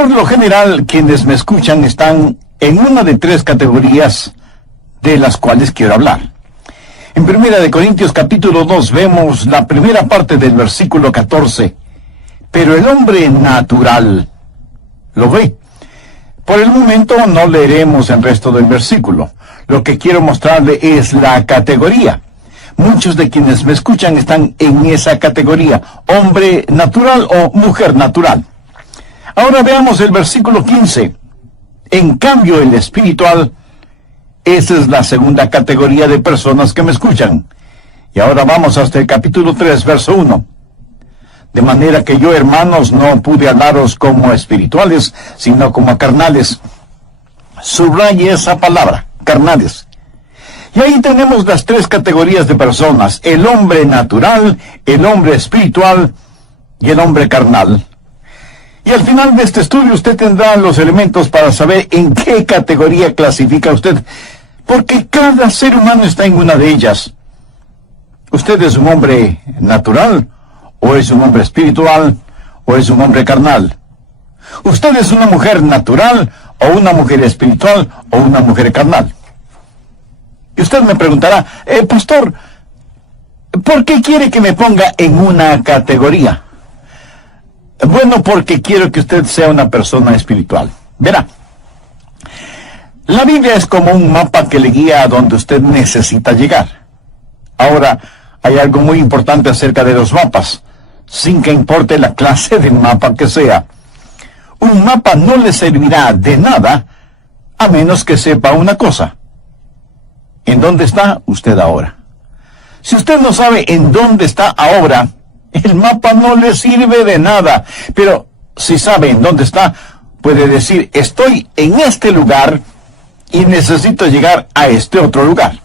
Por lo general, quienes me escuchan están en una de tres categorías de las cuales quiero hablar. En 1 Corintios capítulo 2 vemos la primera parte del versículo 14. Pero el hombre natural lo ve. Por el momento no leeremos el resto del versículo. Lo que quiero mostrarle es la categoría. Muchos de quienes me escuchan están en esa categoría, hombre natural o mujer natural. Ahora veamos el versículo 15. En cambio, el espiritual, esa es la segunda categoría de personas que me escuchan. Y ahora vamos hasta el capítulo 3, verso 1. De manera que yo, hermanos, no pude hablaros como espirituales, sino como carnales. Subraye esa palabra, carnales. Y ahí tenemos las tres categorías de personas: el hombre natural, el hombre espiritual y el hombre carnal. Y al final de este estudio usted tendrá los elementos para saber en qué categoría clasifica usted, porque cada ser humano está en una de ellas. ¿Usted es un hombre natural, o es un hombre espiritual, o es un hombre carnal? ¿Usted es una mujer natural, o una mujer espiritual, o una mujer carnal? Y usted me preguntará, pastor, ¿por qué quiere que me ponga en una categoría? Bueno, porque quiero que usted sea una persona espiritual. Verá, la Biblia es como un mapa que le guía a donde usted necesita llegar. Ahora, hay algo muy importante acerca de los mapas, sin que importe la clase de mapa que sea. Un mapa no le servirá de nada a menos que sepa una cosa: ¿en dónde está usted ahora? Si usted no sabe en dónde está ahora, el mapa no le sirve de nada. Pero si sabe en dónde está, puede decir: estoy en este lugar y necesito llegar a este otro lugar.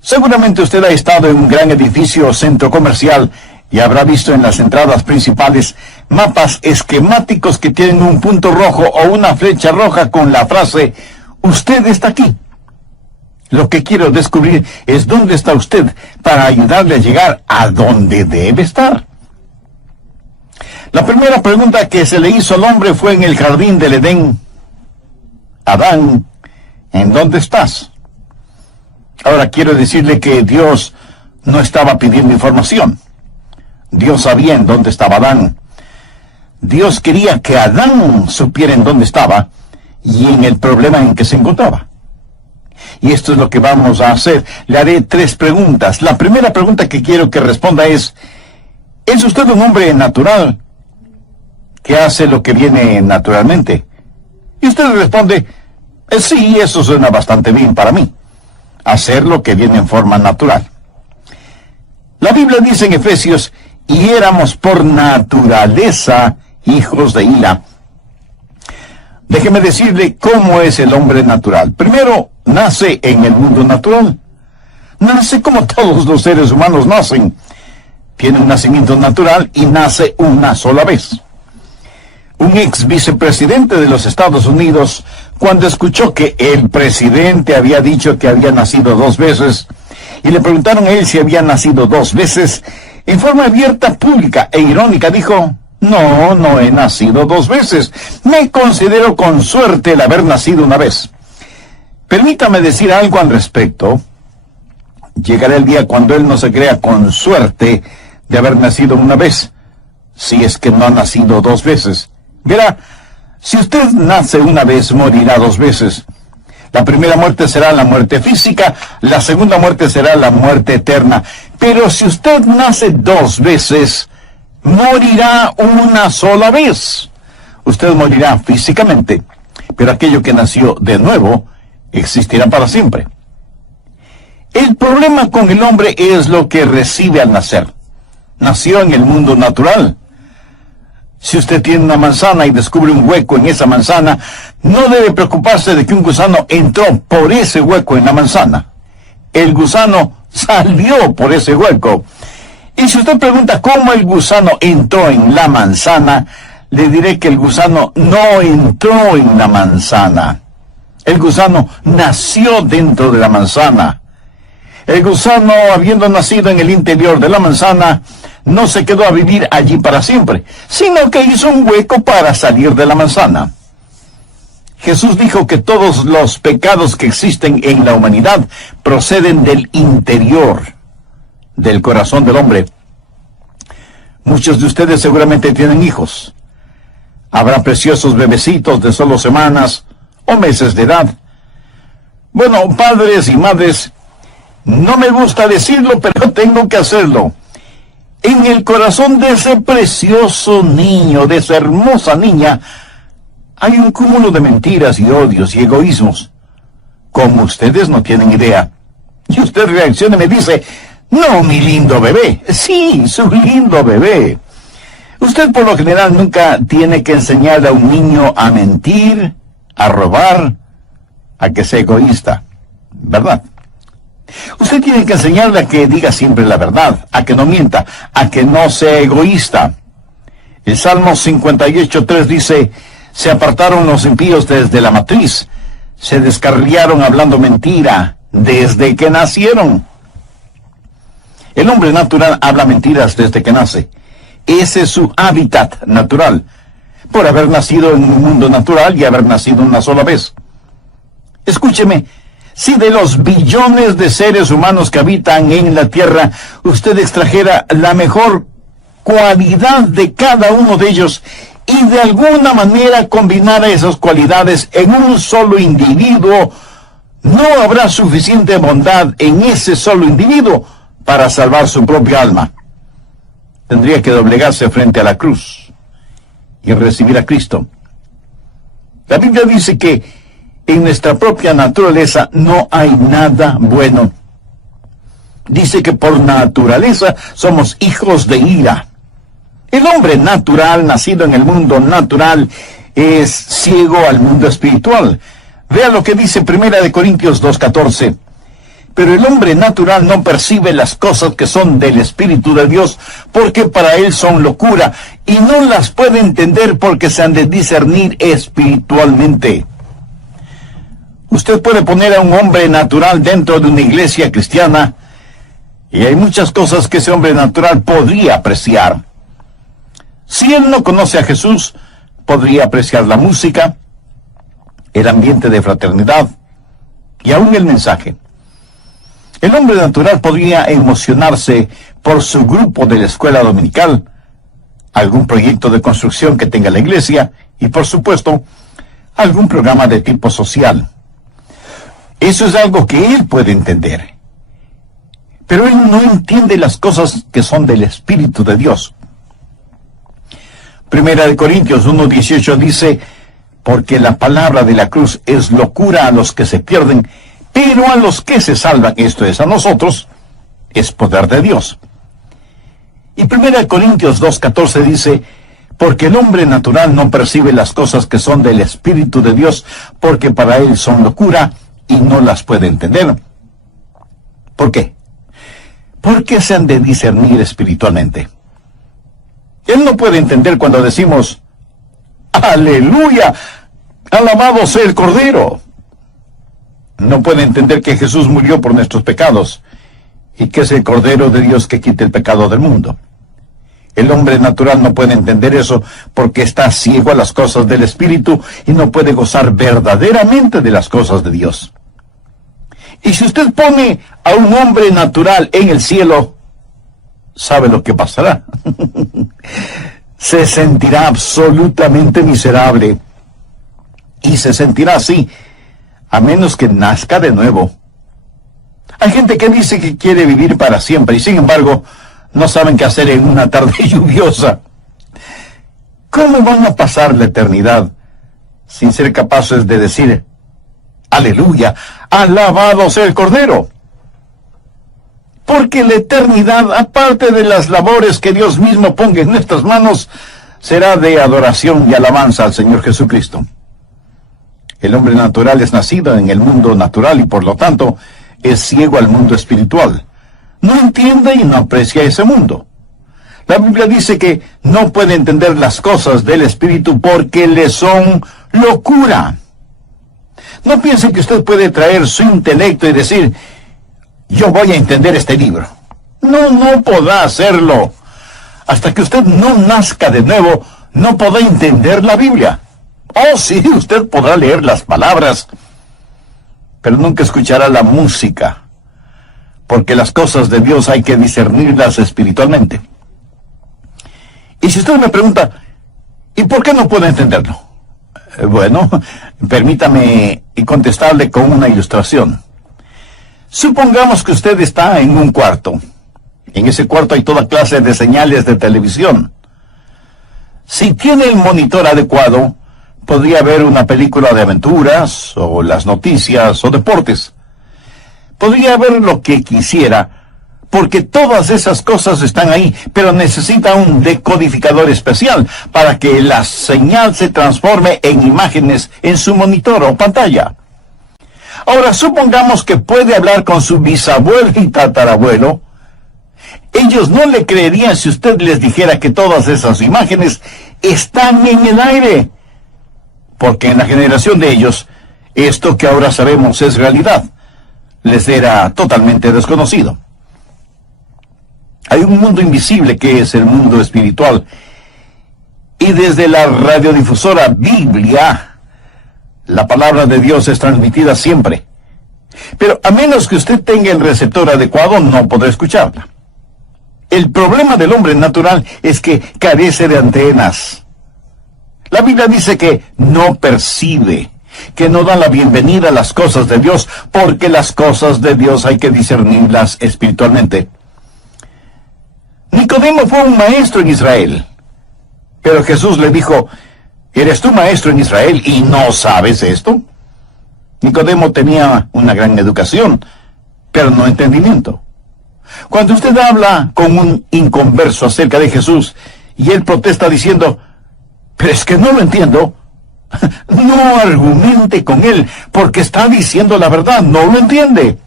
Seguramente usted ha estado en un gran edificio o centro comercial y habrá visto en las entradas principales mapas esquemáticos que tienen un punto rojo o una flecha roja con la frase: usted está aquí. Lo que quiero descubrir es dónde está usted para ayudarle a llegar a donde debe estar. La primera pregunta que se le hizo al hombre fue en el jardín del Edén: Adán, ¿en dónde estás? Ahora quiero decirle que Dios no estaba pidiendo información. Dios sabía en dónde estaba Adán. Dios quería que Adán supiera en dónde estaba y en el problema en que se encontraba. Y esto es lo que vamos a hacer. Le haré tres preguntas. La primera pregunta que quiero que responda es: ¿es usted un hombre natural que hace lo que viene naturalmente? Y usted responde: sí, eso suena bastante bien para mí. Hacer lo que viene en forma natural. La Biblia dice en Efesios: y éramos por naturaleza hijos de ira. Déjeme decirle cómo es el hombre natural. Primero, nace en el mundo natural. Nace como todos los seres humanos nacen. Tiene un nacimiento natural y nace una sola vez. Un ex vicepresidente de los Estados Unidos, cuando escuchó que el presidente había dicho que había nacido 2 veces, y le preguntaron a él si había nacido 2 veces, en forma abierta, pública e irónica dijo: no he nacido 2 veces. Me considero con suerte el haber nacido una vez. Permítame decir algo al respecto. Llegará el día cuando él no se crea con suerte de haber nacido una vez, si es que no ha nacido 2 veces. Verá, si usted nace una vez, morirá 2 veces. La primera muerte será la muerte física, la segunda muerte será la muerte eterna. Pero si usted nace 2 veces, morirá una sola vez. Usted morirá físicamente, pero aquello que nació de nuevo existirá para siempre. El problema con el hombre es lo que recibe al nacer. Nació en el mundo natural. Si usted tiene una manzana y descubre un hueco en esa manzana, no debe preocuparse de que un gusano entró por ese hueco en la manzana. El gusano salió por ese hueco. Y si usted pregunta cómo el gusano entró en la manzana, le diré que el gusano no entró en la manzana. El gusano nació dentro de la manzana. El gusano, habiendo nacido en el interior de la manzana, no se quedó a vivir allí para siempre, sino que hizo un hueco para salir de la manzana. Jesús dijo que todos los pecados que existen en la humanidad proceden del interior, del corazón del hombre. Muchos de ustedes seguramente tienen hijos. Habrá preciosos bebecitos de solo semanas o meses de edad. Bueno, padres y madres, no me gusta decirlo, pero tengo que hacerlo. En el corazón de ese precioso niño, de esa hermosa niña, hay un cúmulo de mentiras y odios y egoísmos, como ustedes no tienen idea. Y usted reacciona y me dice, no, mi lindo bebé. Sí, su lindo bebé. Usted por lo general nunca tiene que enseñarle a un niño a mentir, a robar, a que sea egoísta, ¿verdad? Usted tiene que enseñarle a que diga siempre la verdad, a que no mienta, a que no sea egoísta. El Salmo 58:3 dice, se apartaron los impíos desde la matriz, se descarriaron hablando mentira desde que nacieron. El hombre natural habla mentiras desde que nace. Ese es su hábitat natural, por haber nacido en un mundo natural y haber nacido una sola vez. Escúcheme, si de los billones de seres humanos que habitan en la Tierra, usted extrajera la mejor cualidad de cada uno de ellos y de alguna manera combinara esas cualidades en un solo individuo, no habrá suficiente bondad en ese solo individuo para salvar su propia alma. Tendría que doblegarse frente a la cruz y recibir a Cristo. La Biblia dice que en nuestra propia naturaleza no hay nada bueno. Dice que por naturaleza somos hijos de ira. El hombre natural, nacido en el mundo natural, es ciego al mundo espiritual. Vea lo que dice 1 Corintios 2:14. Pero el hombre natural no percibe las cosas que son del Espíritu de Dios, porque para él son locura, y no las puede entender porque se han de discernir espiritualmente. Usted puede poner a un hombre natural dentro de una iglesia cristiana, y hay muchas cosas que ese hombre natural podría apreciar. Si él no conoce a Jesús, podría apreciar la música, el ambiente de fraternidad, y aún el mensaje. El hombre natural podría emocionarse por su grupo de la escuela dominical, algún proyecto de construcción que tenga la iglesia y, por supuesto, algún programa de tipo social. Eso es algo que él puede entender. Pero él no entiende las cosas que son del Espíritu de Dios. 1 Corintios 1:18 dice, porque la palabra de la cruz es locura a los que se pierden, pero a los que se salvan, esto es, a nosotros, es poder de Dios. Y 1 Corintios 2:14 dice, porque el hombre natural no percibe las cosas que son del Espíritu de Dios, porque para él son locura y no las puede entender. ¿Por qué? Porque se han de discernir espiritualmente. Él no puede entender cuando decimos, ¡aleluya! ¡Alabado sea el Cordero! No puede entender que Jesús murió por nuestros pecados y que es el Cordero de Dios que quita el pecado del mundo. El hombre natural no puede entender eso porque está ciego a las cosas del Espíritu y no puede gozar verdaderamente de las cosas de Dios. Y si usted pone a un hombre natural en el cielo, ¿sabe lo que pasará? Se sentirá absolutamente miserable. Y se sentirá así, a menos que nazca de nuevo. Hay gente que dice que quiere vivir para siempre y sin embargo no saben qué hacer en una tarde lluviosa. ¿Cómo van a pasar la eternidad sin ser capaces de decir, aleluya, alabado sea el Cordero? Porque la eternidad, aparte de las labores que Dios mismo ponga en nuestras manos, será de adoración y alabanza al Señor Jesucristo. El hombre natural es nacido en el mundo natural y por lo tanto es ciego al mundo espiritual. No entiende y no aprecia ese mundo. La Biblia dice que no puede entender las cosas del Espíritu porque le son locura. No piense que usted puede traer su intelecto y decir, yo voy a entender este libro. No podrá hacerlo. Hasta que usted no nazca de nuevo, no podrá entender la Biblia. Oh, sí, usted podrá leer las palabras, pero nunca escuchará la música, porque las cosas de Dios hay que discernirlas espiritualmente. Y si usted me pregunta, ¿y por qué no puedo entenderlo? Bueno, permítame contestarle con una ilustración. Supongamos que usted está en un cuarto. En ese cuarto hay toda clase de señales de televisión. Si tiene el monitor adecuado, podría ver una película de aventuras, o las noticias, o deportes. Podría ver lo que quisiera, porque todas esas cosas están ahí, pero necesita un decodificador especial para que la señal se transforme en imágenes en su monitor o pantalla. Ahora, supongamos que puede hablar con su bisabuelo y tatarabuelo. Ellos no le creerían si usted les dijera que todas esas imágenes están en el aire, porque en la generación de ellos, esto que ahora sabemos es realidad. Les era totalmente desconocido. Hay un mundo invisible que es el mundo espiritual. Y desde la radiodifusora Biblia, la palabra de Dios es transmitida siempre. Pero a menos que usted tenga el receptor adecuado, no podrá escucharla. El problema del hombre natural es que carece de antenas. La Biblia dice que no percibe, que no da la bienvenida a las cosas de Dios, porque las cosas de Dios hay que discernirlas espiritualmente. Nicodemo fue un maestro en Israel, pero Jesús le dijo, ¿eres tú maestro en Israel y no sabes esto? Nicodemo tenía una gran educación, pero no entendimiento. Cuando usted habla con un inconverso acerca de Jesús y él protesta diciendo, pero es que no lo entiendo, no argumente con él, porque está diciendo la verdad, no lo entiende.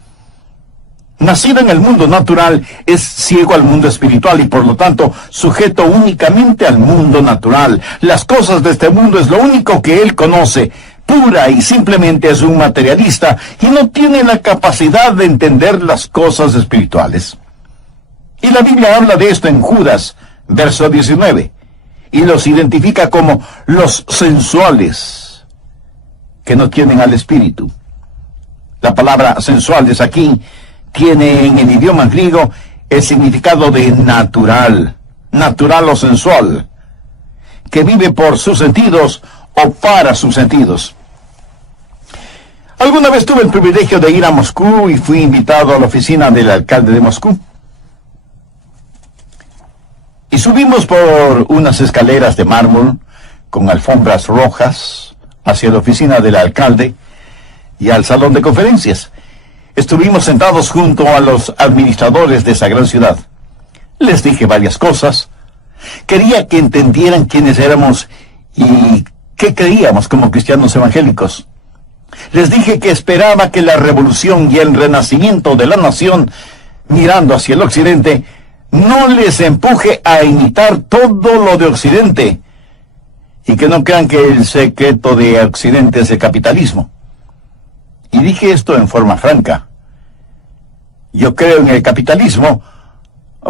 Nacido en el mundo natural, es ciego al mundo espiritual y por lo tanto sujeto únicamente al mundo natural. Las cosas de este mundo es lo único que él conoce. Pura y simplemente es un materialista y no tiene la capacidad de entender las cosas espirituales. Y la Biblia habla de esto en Judas, verso 19, y los identifica como los sensuales, que no tienen al espíritu. La palabra sensuales aquí tiene en el idioma griego el significado de natural, natural o sensual, que vive por sus sentidos o para sus sentidos. Alguna vez tuve el privilegio de ir a Moscú y fui invitado a la oficina del alcalde de Moscú. Y subimos por unas escaleras de mármol con alfombras rojas hacia la oficina del alcalde y al salón de conferencias. Estuvimos sentados junto a los administradores de esa gran ciudad. Les dije varias cosas. Quería que entendieran quiénes éramos y qué creíamos como cristianos evangélicos. Les dije que esperaba que la revolución y el renacimiento de la nación, mirando hacia el occidente, no les empuje a imitar todo lo de occidente, y que no crean que el secreto de occidente es el capitalismo. Y dije esto en forma franca. Yo creo en el capitalismo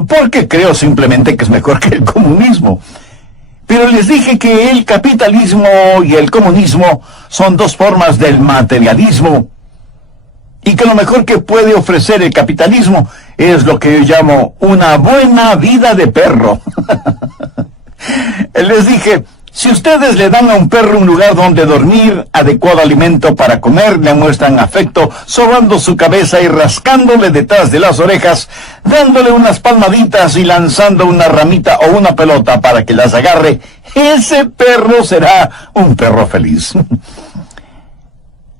porque creo simplemente que es mejor que el comunismo. Pero les dije que el capitalismo y el comunismo son dos formas del materialismo y que lo mejor que puede ofrecer el capitalismo es lo que yo llamo una buena vida de perro. Les dije, si ustedes le dan a un perro un lugar donde dormir, adecuado alimento para comer, le muestran afecto, sobando su cabeza y rascándole detrás de las orejas, dándole unas palmaditas y lanzando una ramita o una pelota para que las agarre, ese perro será un perro feliz.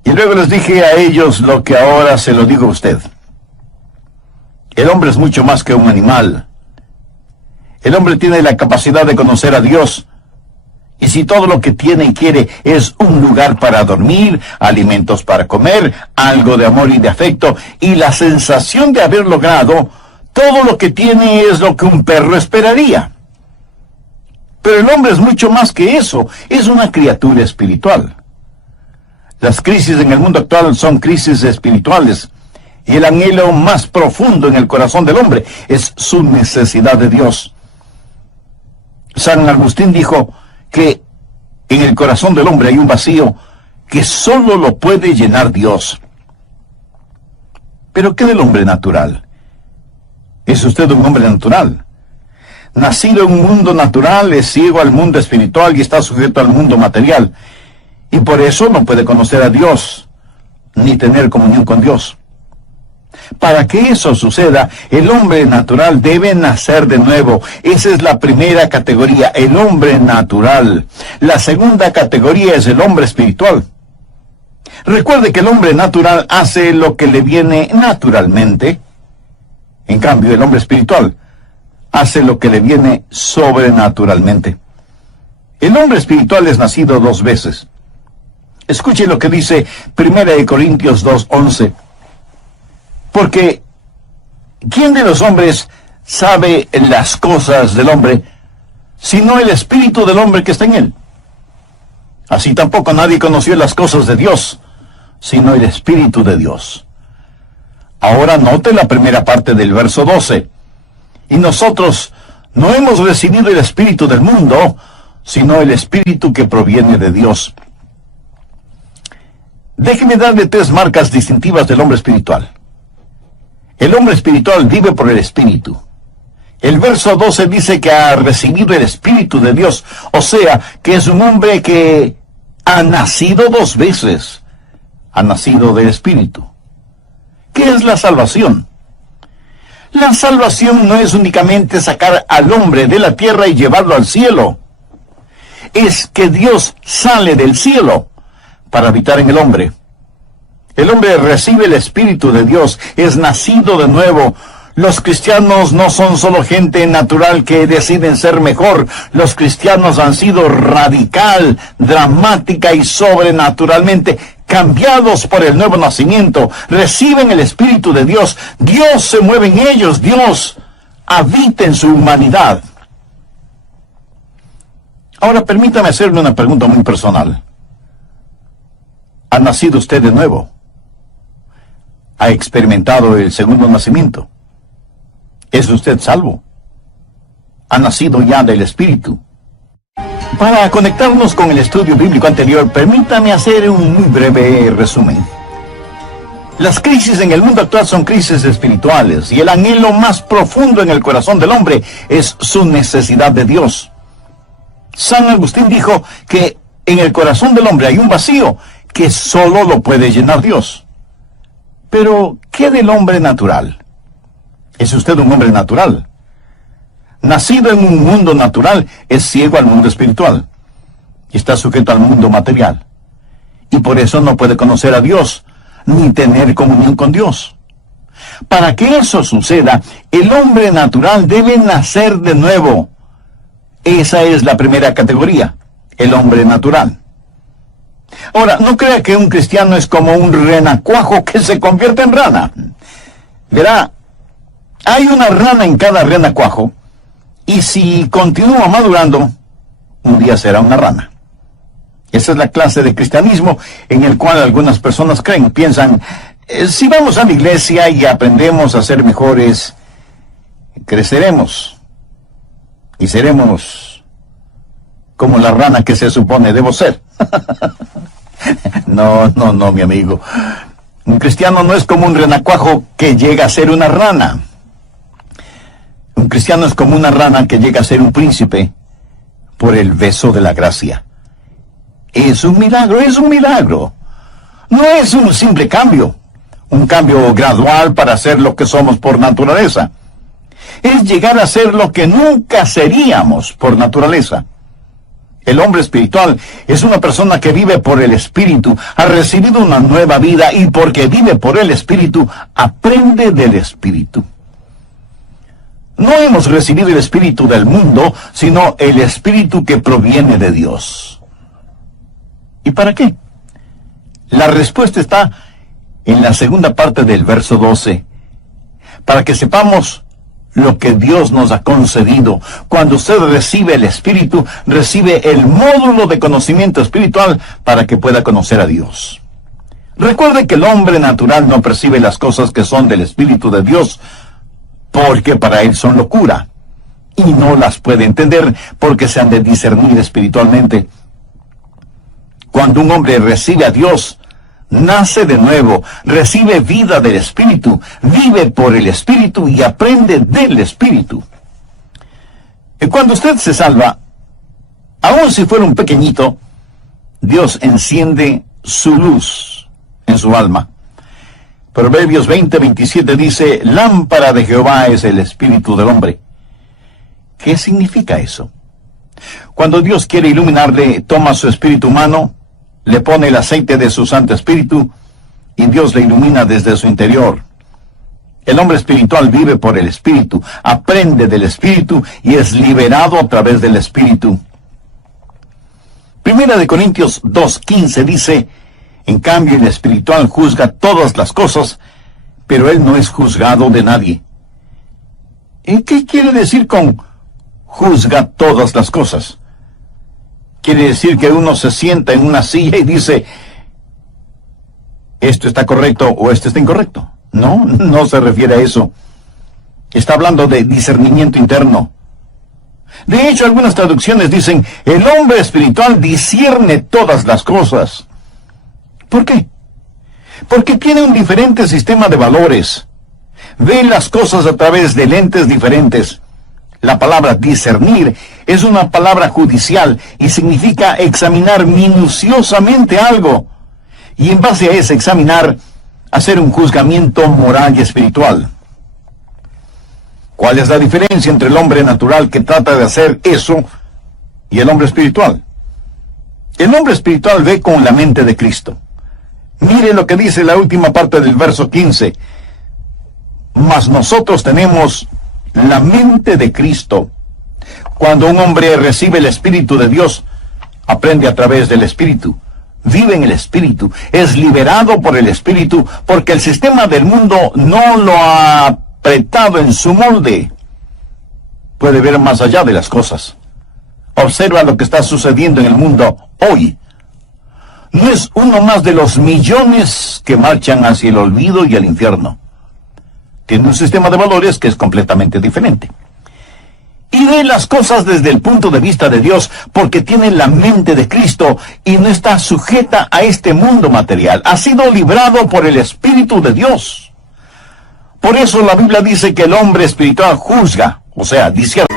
Y luego les dije a ellos lo que ahora se lo digo a usted. El hombre es mucho más que un animal. El hombre tiene la capacidad de conocer a Dios. Y si todo lo que tiene y quiere es un lugar para dormir, alimentos para comer, algo de amor y de afecto, y la sensación de haber logrado, todo lo que tiene es lo que un perro esperaría. Pero el hombre es mucho más que eso, es una criatura espiritual. Las crisis en el mundo actual son crisis espirituales, y el anhelo más profundo en el corazón del hombre es su necesidad de Dios. San Agustín dijo que en el corazón del hombre hay un vacío que solo lo puede llenar Dios. ¿Pero qué del hombre natural? ¿Es usted un hombre natural? Nacido en un mundo natural, es ciego al mundo espiritual y está sujeto al mundo material. Y por eso no puede conocer a Dios, ni tener comunión con Dios. Para que eso suceda, el hombre natural debe nacer de nuevo. Esa es la primera categoría, el hombre natural. La segunda categoría es el hombre espiritual. Recuerde que el hombre natural hace lo que le viene naturalmente. En cambio, el hombre espiritual hace lo que le viene sobrenaturalmente. El hombre espiritual es nacido 2 veces. Escuche lo que dice 1 Corintios 2:11. Porque, ¿quién de los hombres sabe las cosas del hombre, sino el espíritu del hombre que está en él? Así tampoco nadie conoció las cosas de Dios, sino el espíritu de Dios. Ahora note la primera parte del verso 12. Y nosotros no hemos recibido el espíritu del mundo, sino el espíritu que proviene de Dios. Déjeme darle 3 marcas distintivas del hombre espiritual. El hombre espiritual vive por el espíritu. El verso 12 dice que ha recibido el espíritu de Dios, o sea, que es un hombre que ha nacido 2 veces. Ha nacido del espíritu. ¿Qué es la salvación? La salvación no es únicamente sacar al hombre de la tierra y llevarlo al cielo. Es que Dios sale del cielo para habitar en el hombre. El hombre recibe el Espíritu de Dios, es nacido de nuevo. Los cristianos no son solo gente natural que deciden ser mejor. Los cristianos han sido radical, dramática y sobrenaturalmente cambiados por el nuevo nacimiento. Reciben el Espíritu de Dios. Dios se mueve en ellos. Dios habita en su humanidad. Ahora permítame hacerle una pregunta muy personal. ¿Ha nacido usted de nuevo? ¿Ha experimentado el segundo nacimiento? ¿Es usted salvo? ¿Ha nacido ya del Espíritu? Para conectarnos con el estudio bíblico anterior, permítame hacer un muy breve resumen. Las crisis en el mundo actual son crisis espirituales, y el anhelo más profundo en el corazón del hombre es su necesidad de Dios. San Agustín dijo que en el corazón del hombre hay un vacío que solo lo puede llenar Dios. Pero, ¿qué del hombre natural? ¿Es usted un hombre natural? Nacido en un mundo natural, es ciego al mundo espiritual. Y está sujeto al mundo material. Y por eso no puede conocer a Dios, ni tener comunión con Dios. Para que eso suceda, el hombre natural debe nacer de nuevo. Esa es la primera categoría, el hombre natural. Ahora, no crea que un cristiano es como un renacuajo que se convierte en rana. Verá, hay una rana en cada renacuajo, y si continúa madurando, un día será una rana. Esa es la clase de cristianismo en el cual algunas personas creen, piensan, si vamos a la iglesia y aprendemos a ser mejores, creceremos y seremos como la rana que se supone debo ser. No, mi amigo. Un cristiano no es como un renacuajo que llega a ser una rana. Un cristiano es como una rana que llega a ser un príncipe por el beso de la gracia. Es un milagro, es un milagro. No es un simple cambio, un cambio gradual para ser lo que somos por naturaleza. Es llegar a ser lo que nunca seríamos por naturaleza. El hombre espiritual es una persona que vive por el Espíritu, ha recibido una nueva vida y porque vive por el Espíritu, aprende del Espíritu. No hemos recibido el Espíritu del mundo, sino el Espíritu que proviene de Dios. ¿Y para qué? La respuesta está en la segunda parte del verso 12. Para que sepamos lo que Dios nos ha concedido. Cuando usted recibe el Espíritu, recibe el módulo de conocimiento espiritual para que pueda conocer a Dios. Recuerde que el hombre natural no percibe las cosas que son del Espíritu de Dios, porque para él son locura. y no las puede entender porque se han de discernir espiritualmente. Cuando un hombre recibe a Dios, nace de nuevo, recibe vida del Espíritu, vive por el Espíritu y aprende del Espíritu. Y cuando usted se salva, aun si fuera un pequeñito, Dios enciende su luz en su alma. Proverbios 20:27 dice, lámpara de Jehová es el espíritu del hombre. ¿Qué significa eso? Cuando Dios quiere iluminarle, toma su espíritu humano, le pone el aceite de su Santo Espíritu, y Dios le ilumina desde su interior. El hombre espiritual vive por el Espíritu, aprende del Espíritu y es liberado a través del Espíritu. Primera de Corintios 2:15 dice, en cambio el espiritual juzga todas las cosas, pero él no es juzgado de nadie. ¿Y qué quiere decir con juzga todas las cosas? Quiere decir que uno se sienta en una silla y dice, esto está correcto o esto está incorrecto. No, no se refiere a eso. Está hablando de discernimiento interno. De hecho, algunas traducciones dicen, el hombre espiritual discierne todas las cosas. ¿Por qué? Porque tiene un diferente sistema de valores. Ve las cosas a través de lentes diferentes. La palabra discernir es una palabra judicial y significa examinar minuciosamente algo. Y en base a ese examinar, hacer un juzgamiento moral y espiritual. ¿Cuál es la diferencia entre el hombre natural que trata de hacer eso y el hombre espiritual? El hombre espiritual ve con la mente de Cristo. Mire lo que dice la última parte del verso 15. Mas nosotros tenemos la mente de Cristo. Cuando un hombre recibe el Espíritu de Dios, aprende a través del Espíritu. Vive en el Espíritu, es liberado por el Espíritu, porque el sistema del mundo no lo ha apretado en su molde. Puede ver más allá de las cosas. Observa lo que está sucediendo en el mundo hoy. No es uno más de los millones que marchan hacia el olvido y el infierno. Tiene un sistema de valores que es completamente diferente. Y ve las cosas desde el punto de vista de Dios, porque tiene la mente de Cristo y no está sujeta a este mundo material. Ha sido librado por el Espíritu de Dios. Por eso la Biblia dice que el hombre espiritual juzga, o sea, discierne.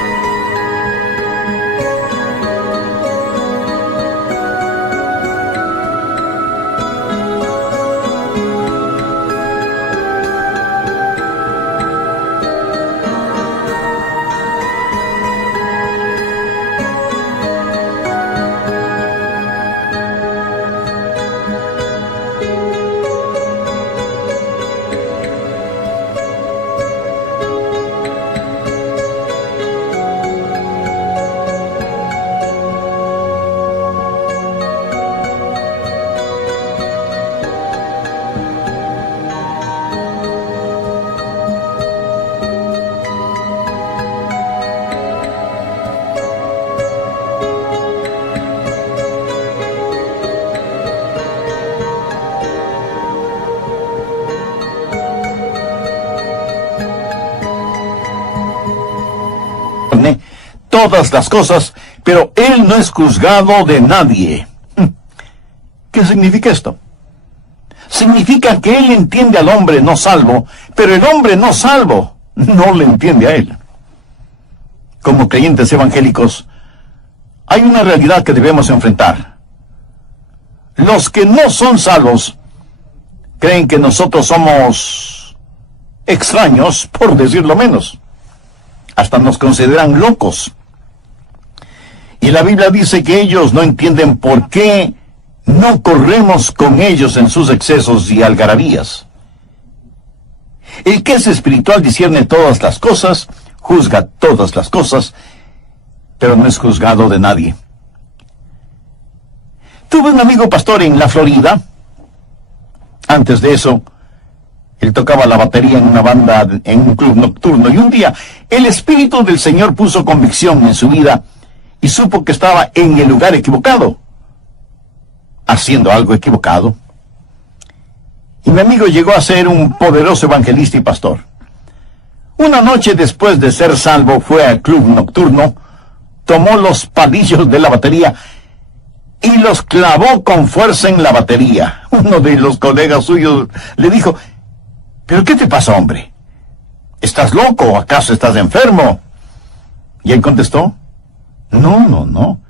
Todas las cosas, pero él no es juzgado de nadie. ¿Qué significa esto? Significa que él entiende al hombre no salvo, pero el hombre no salvo no le entiende a él. Como creyentes evangélicos, hay una realidad que debemos enfrentar. Los que no son salvos creen que nosotros somos extraños, por decirlo menos. Hasta nos consideran locos. Y la Biblia dice que ellos no entienden por qué no corremos con ellos en sus excesos y algarabías. El que es espiritual discierne todas las cosas, juzga todas las cosas, pero no es juzgado de nadie. Tuve un amigo pastor en la Florida. Antes de eso, él tocaba la batería en una banda, en un club nocturno, y un día el Espíritu del Señor puso convicción en su vida y supo que estaba en el lugar equivocado, haciendo algo equivocado. Y mi amigo llegó a ser un poderoso evangelista y pastor. Una noche después de ser salvo fue al club nocturno, tomó los palillos de la batería y los clavó con fuerza en la batería. Uno de los colegas suyos le dijo: ¿pero qué te pasa, hombre? ¿Estás loco? ¿Acaso estás enfermo? Y él contestó: no.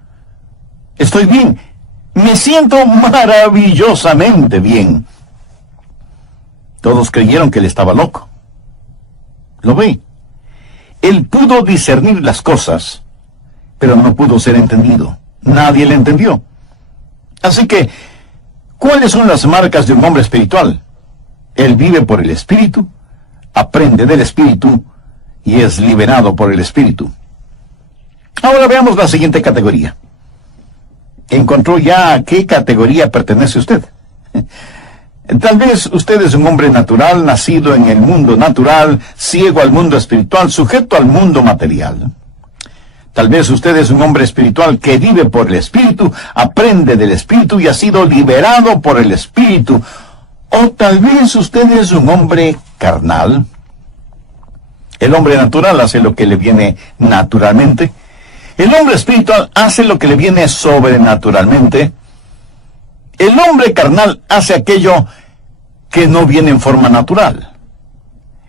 Estoy bien. Me siento maravillosamente bien. Todos creyeron que él estaba loco. ¿Lo ve? Él pudo discernir las cosas, pero no pudo ser entendido. Nadie le entendió. Así que, ¿cuáles son las marcas de un hombre espiritual? Él vive por el Espíritu, aprende del Espíritu y es liberado por el Espíritu. Ahora veamos la siguiente categoría. ¿Encontró ya a qué categoría pertenece usted? Tal vez usted es un hombre natural, nacido en el mundo natural, ciego al mundo espiritual, sujeto al mundo material. Tal vez usted es un hombre espiritual que vive por el Espíritu, aprende del Espíritu y ha sido liberado por el Espíritu. O tal vez usted es un hombre carnal. El hombre natural hace lo que le viene naturalmente. El hombre espiritual hace lo que le viene sobrenaturalmente. El hombre carnal hace aquello que no viene en forma natural.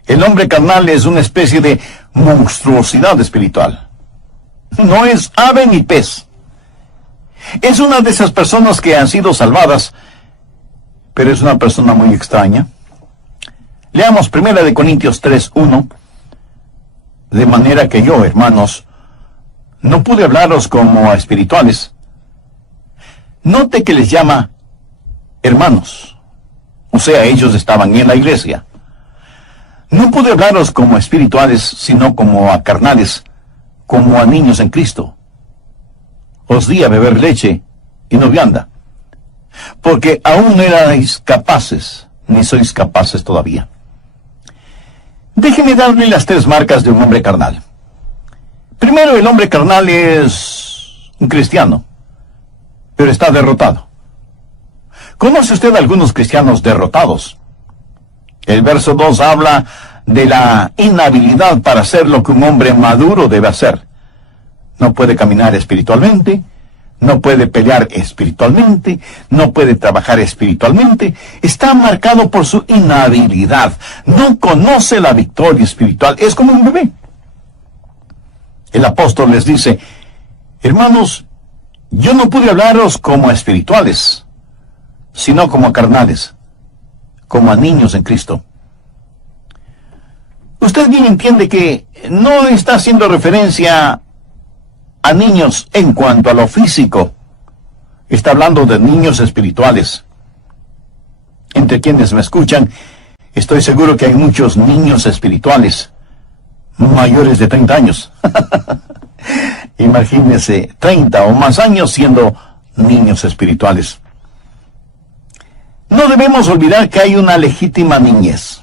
El hombre carnal es una especie de monstruosidad espiritual. No es ave ni pez. Es una de esas personas que han sido salvadas, pero es una persona muy extraña. Leamos 1 Corintios 3:1. De manera que yo, hermanos, no pude hablaros como a espirituales. Note que les llama hermanos. O sea, ellos estaban en la iglesia. No pude hablaros como a espirituales, sino como a carnales, como a niños en Cristo. Os di a beber leche y no vianda, porque aún no erais capaces, ni sois capaces todavía. Déjeme darle las 3 marcas de un hombre carnal. Primero, el hombre carnal es un cristiano, pero está derrotado. ¿Conoce usted a algunos cristianos derrotados? El verso 2 habla de la inhabilidad para hacer lo que un hombre maduro debe hacer. No puede caminar espiritualmente, no puede pelear espiritualmente, no puede trabajar espiritualmente. Está marcado por su inhabilidad. No conoce la victoria espiritual. Es como un bebé. El apóstol les dice: hermanos, yo no pude hablaros como a espirituales, sino como a carnales, como a niños en Cristo. Usted bien entiende que no está haciendo referencia a niños en cuanto a lo físico. Está hablando de niños espirituales. Entre quienes me escuchan, estoy seguro que hay muchos niños espirituales mayores de 30 años. Imagínese 30 o más años siendo niños espirituales. No debemos olvidar que hay una legítima niñez.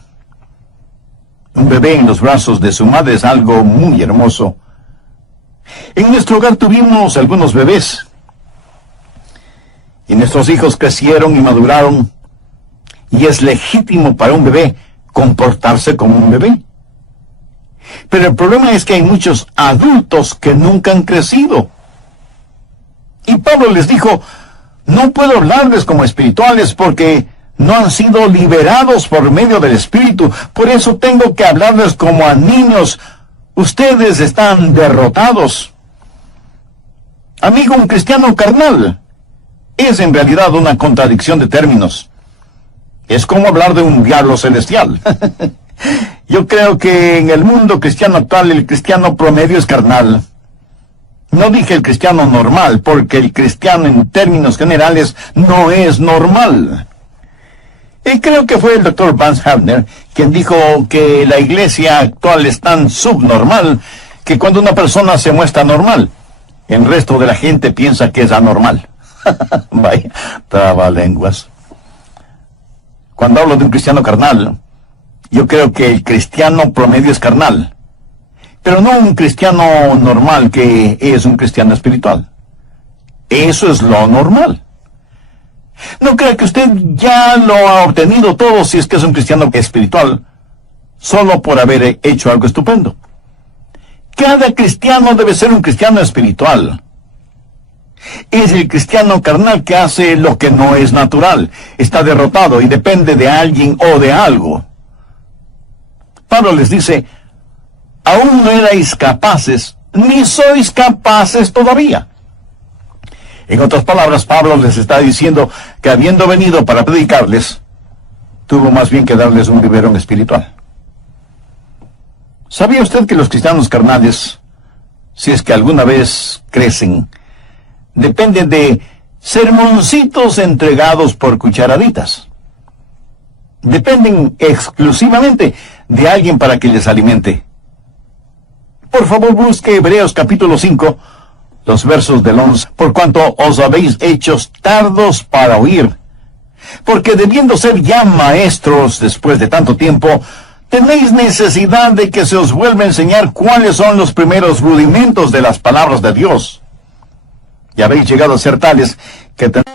Un bebé en los brazos de su madre es algo muy hermoso. En nuestro hogar tuvimos algunos bebés. Y nuestros hijos crecieron y maduraron. Y es legítimo para un bebé comportarse como un bebé. Pero el problema es que hay muchos adultos que nunca han crecido. Y Pablo les dijo: no puedo hablarles como espirituales porque no han sido liberados por medio del Espíritu. Por eso tengo que hablarles como a niños. Ustedes están derrotados. Amigo, un cristiano carnal es en realidad una contradicción de términos. Es como hablar de un diablo celestial. Yo creo que en el mundo cristiano actual el cristiano promedio es carnal. No dije el cristiano normal, porque el cristiano en términos generales no es normal. Y creo que fue el Dr. Vance Havner quien dijo que la iglesia actual es tan subnormal que cuando una persona se muestra normal, el resto de la gente piensa que es anormal. Vaya, trabalenguas. Cuando hablo de un cristiano carnal, yo creo que el cristiano promedio es carnal, pero no un cristiano normal que es un cristiano espiritual. Eso es lo normal. No crea que usted ya lo ha obtenido todo si es que es un cristiano espiritual, solo por haber hecho algo estupendo. Cada cristiano debe ser un cristiano espiritual. Es el cristiano carnal que hace lo que no es natural, está derrotado y depende de alguien o de algo. Pablo les dice, aún no erais capaces, ni sois capaces todavía. En otras palabras, Pablo les está diciendo que habiendo venido para predicarles, tuvo más bien que darles un biberón espiritual. ¿Sabía usted que los cristianos carnales, si es que alguna vez crecen, dependen de sermoncitos entregados por cucharaditas? Dependen exclusivamente de alguien para que les alimente. Por favor, busque Hebreos capítulo 5, los versos del 11. Por cuanto os habéis hecho tardos para oír, porque debiendo ser ya maestros después de tanto tiempo, tenéis necesidad de que se os vuelva a enseñar cuáles son los primeros rudimentos de las palabras de Dios. Y habéis llegado a ser tales que tenéis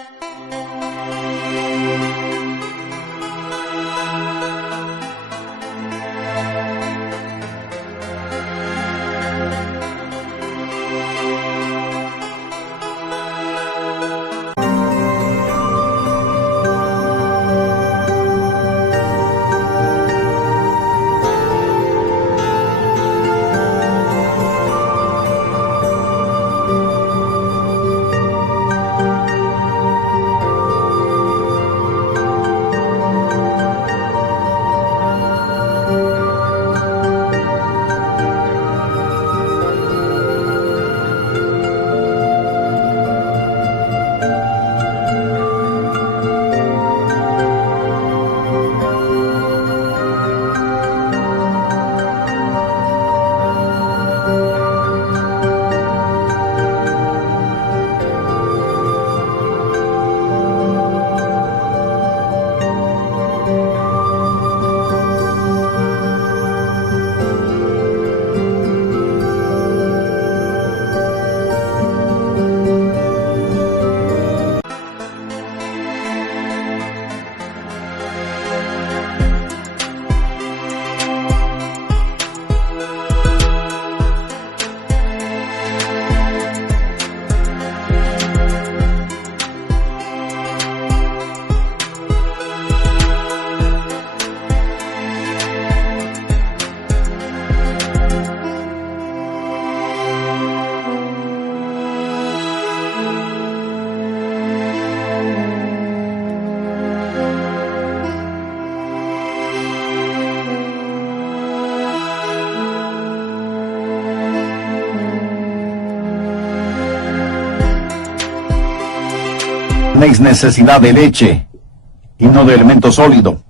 necesidad de leche y no de alimento sólido.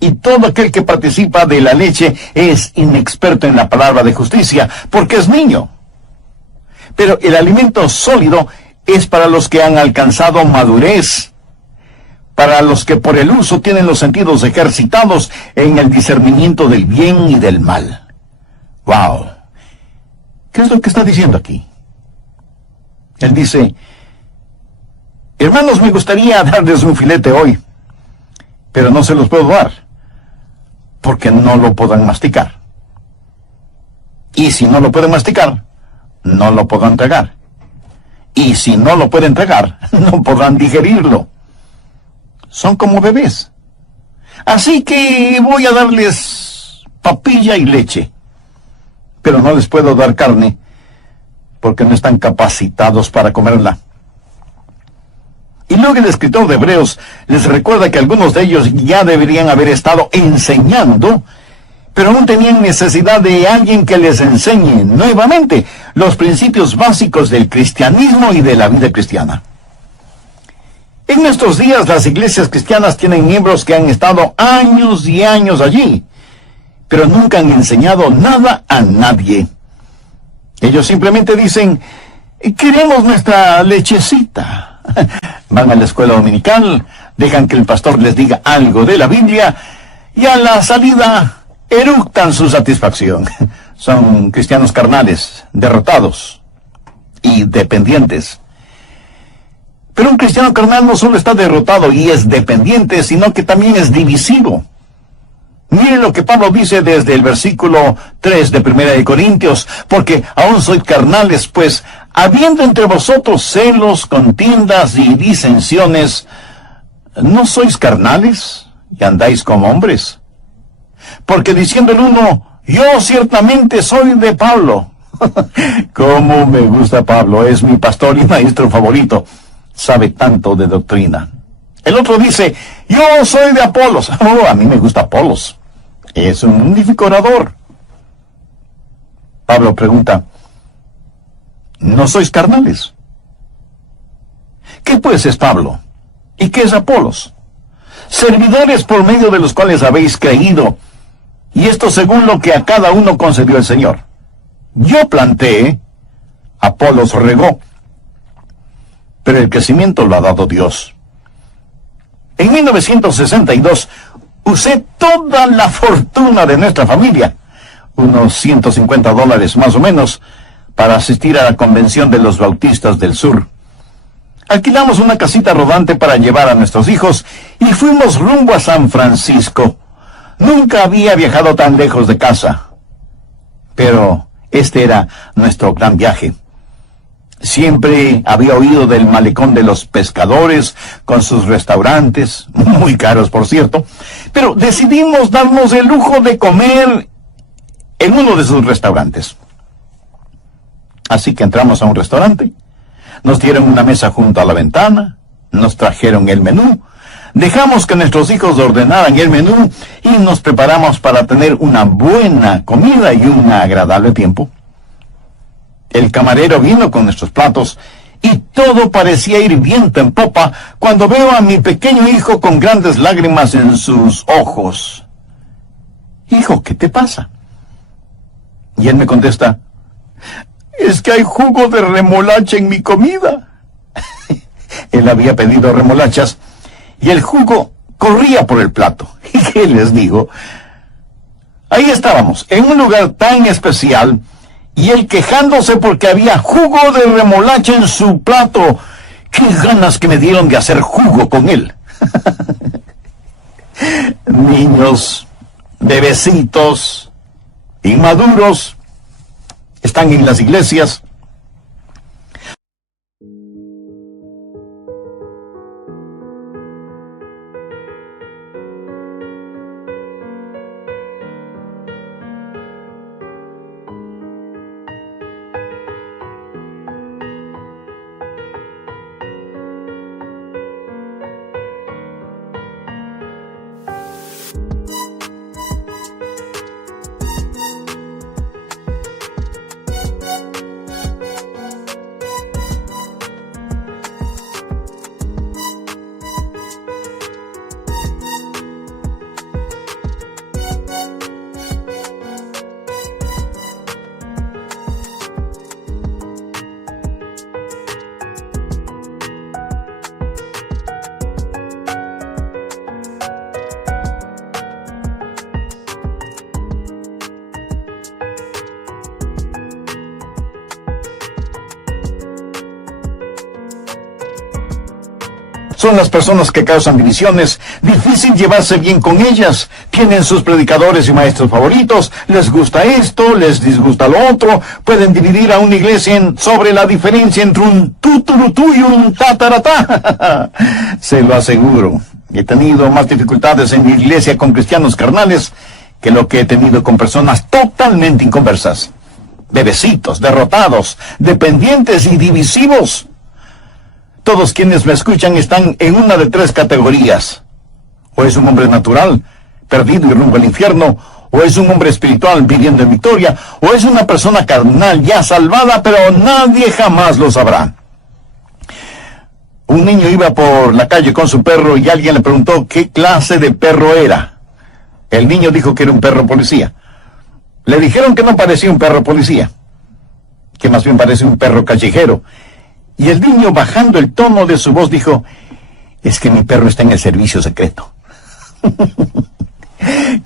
Y todo aquel que participa de la leche es inexperto en la palabra de justicia, porque es niño. Pero el alimento sólido es para los que han alcanzado madurez, para los que por el uso tienen los sentidos ejercitados en el discernimiento del bien y del mal. ¡Wow! ¿Qué es lo que está diciendo aquí? Él dice, hermanos, me gustaría darles un filete hoy, pero no se los puedo dar, porque no lo podrán masticar. Y si no lo pueden masticar, no lo podrán tragar. Y si no lo pueden tragar, no podrán digerirlo. Son como bebés. Así que voy a darles papilla y leche, pero no les puedo dar carne, porque no están capacitados para comerla. Y luego el escritor de Hebreos les recuerda que algunos de ellos ya deberían haber estado enseñando, pero aún tenían necesidad de alguien que les enseñe nuevamente los principios básicos del cristianismo y de la vida cristiana. En nuestros días las iglesias cristianas tienen miembros que han estado años y años allí, pero nunca han enseñado nada a nadie. Ellos simplemente dicen, queremos nuestra lechecita. Van a la escuela dominical, dejan que el pastor les diga algo de la Biblia, y a la salida eructan su satisfacción. Son cristianos carnales, derrotados y dependientes. Pero un cristiano carnal no solo está derrotado y es dependiente, sino que también es divisivo. Mire lo que Pablo dice desde el versículo 3 de 1 de Corintios, porque aún sois carnales, pues, habiendo entre vosotros celos, contiendas y disensiones, ¿no sois carnales y andáis como hombres? Porque diciendo el uno, yo ciertamente soy de Pablo. Cómo me gusta Pablo, es mi pastor y maestro favorito, sabe tanto de doctrina. El otro dice, yo soy de Apolos. Oh, a mí me gusta Apolos, es un magnífico orador. Pablo pregunta, ¿no sois carnales? ¿Qué pues es Pablo? ¿Y qué es Apolos? Servidores por medio de los cuales habéis creído, y esto según lo que a cada uno concedió el Señor. Yo planté, Apolos regó, pero el crecimiento lo ha dado Dios. En 1962 usé toda la fortuna de nuestra familia, unos $150 más o menos, para asistir a la convención de los bautistas del sur. Alquilamos una casita rodante para llevar a nuestros hijos y fuimos rumbo a San Francisco. Nunca había viajado tan lejos de casa, pero este era nuestro gran viaje. Siempre había oído del malecón de los pescadores, con sus restaurantes, muy caros por cierto, pero decidimos darnos el lujo de comer en uno de sus restaurantes. Así que entramos a un restaurante, nos dieron una mesa junto a la ventana, nos trajeron el menú, dejamos que nuestros hijos ordenaran el menú y nos preparamos para tener una buena comida y un agradable tiempo. El camarero vino con nuestros platos y todo parecía ir viento en popa cuando veo a mi pequeño hijo con grandes lágrimas en sus ojos. Hijo, ¿qué te pasa? Y él me contesta, es que hay jugo de remolacha en mi comida. Él había pedido remolachas y el jugo corría por el plato. ¿Y qué les digo? Ahí estábamos, en un lugar tan especial, y él quejándose porque había jugo de remolacha en su plato. ¡Qué ganas que me dieron de hacer jugo con él! Niños, bebecitos, inmaduros, están en las iglesias. Son las personas que causan divisiones, difícil llevarse bien con ellas, tienen sus predicadores y maestros favoritos, les gusta esto, les disgusta lo otro, pueden dividir a una iglesia sobre la diferencia entre un tuturutú y un tataratá. Se lo aseguro, he tenido más dificultades en mi iglesia con cristianos carnales que lo que he tenido con personas totalmente inconversas, bebecitos, derrotados, dependientes y divisivos. Todos quienes me escuchan están en una de tres categorías. O es un hombre natural, perdido y rumbo al infierno, o es un hombre espiritual viviendo en victoria, o es una persona carnal ya salvada, pero nadie jamás lo sabrá. Un niño iba por la calle con su perro y alguien le preguntó qué clase de perro era. El niño dijo que era un perro policía. Le dijeron que no parecía un perro policía, que más bien parece un perro callejero. Y el niño, bajando el tono de su voz, dijo, es que mi perro está en el servicio secreto.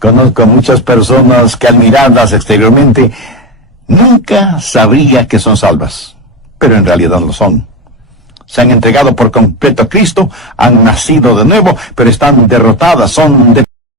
Conozco muchas personas que al mirarlas exteriormente nunca sabría que son salvas, pero en realidad lo son. Se han entregado por completo a Cristo, han nacido de nuevo, pero están derrotadas, son